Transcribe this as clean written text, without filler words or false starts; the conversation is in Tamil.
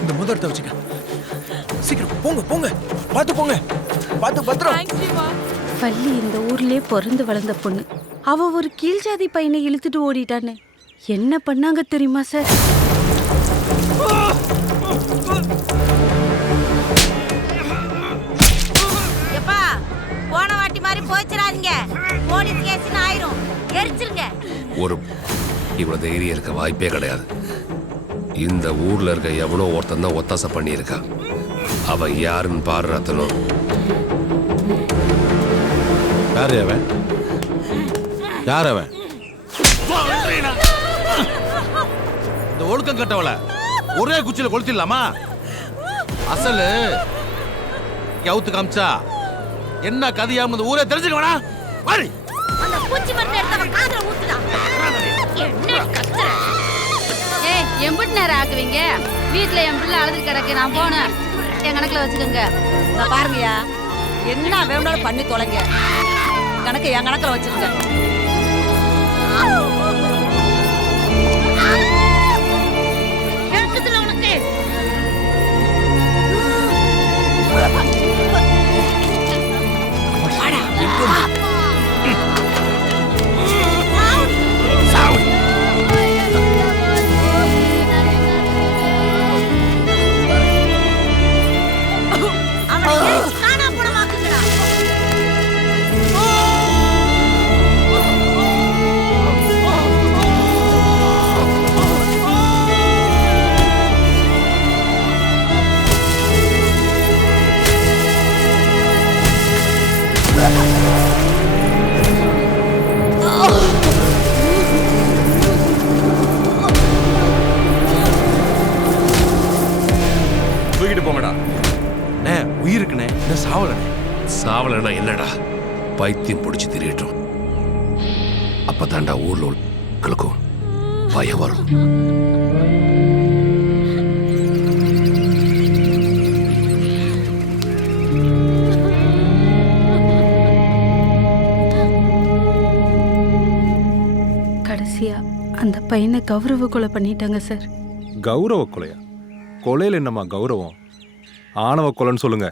இந்த முதலத்தை வச்சுக்க. சீக்கிரம் போங்க போங்க, பார்த்து போங்க, பார்த்து பத்திரம். பள்ளி இந்த ஊர்லயே பிறந்து வளர்ந்த பொண்ணு. அவ ஒரு கீழ் ஜாதி பையனை இழுத்துட்டு ஓடிட்டானே. என்ன பண்ணாங்க தெரியுமா சார்? எப்பா போன வாட்டி மாதிரி போச்சிடாதீங்க. போலீஸ் கேஸ்னு ஆயிரும். எரிச்சிருங்க. ஒரு இவ்வளவு தைரியம் இருக்க வாய்ப்பே கிடையாது. இந்த ஊர்ல இருக்க எவனோ ஒருத்தன் தான் ஒத்தாசை பண்ணியிருக்கா. அவன் யாருன்னு பாரு ரத்தனம். யாரு அவன்? யார் அவன்? இந்த ஒழுக்கம் கட்டவள ஒரே குச்சியில கொளுத்திடலாமா? அசலு கவுத்து காமிச்சா என்ன கதையாம இந்த ஊரே தெரிஞ்சுக்க வேணா? அந்த பூச்சி மருந்து எடுத்தவ காதுல ஊத்துடா. என்ன கத்துற? ஏய், எம்பிட்டு நேரம் ஆக்குவீங்க? வீட்டுல என் பிள்ளை அழுது கிடக்கு, நான் போனேன். என் கணக்குல வச்சுக்கோங்க. நான் பாருங்கயா, என்ன வேணும்னாலும் பண்ணி தொலைங்க. கணக்கு என் கணக்குல வச்சுக்கோங்க. எடுக்குதுல உனக்கு. தூக்கிட்டு போங்கடா. உயிருக்குனே இந்த சாவலனே. சாவலனா என்னடா? பைத்தியம் பிடிச்சி திரியட்டும். அப்பதான்டா ஊர்ல உள்ளுக்கும் பயம் வரும். கடைசியா அந்த பையனை கௌரவ கொலை பண்ணிட்டாங்க சார். கௌரவ கொலையா? கொலையில் என்னம்மா கௌரவம்? ஆணவ கொலைன்னு சொல்லுங்க.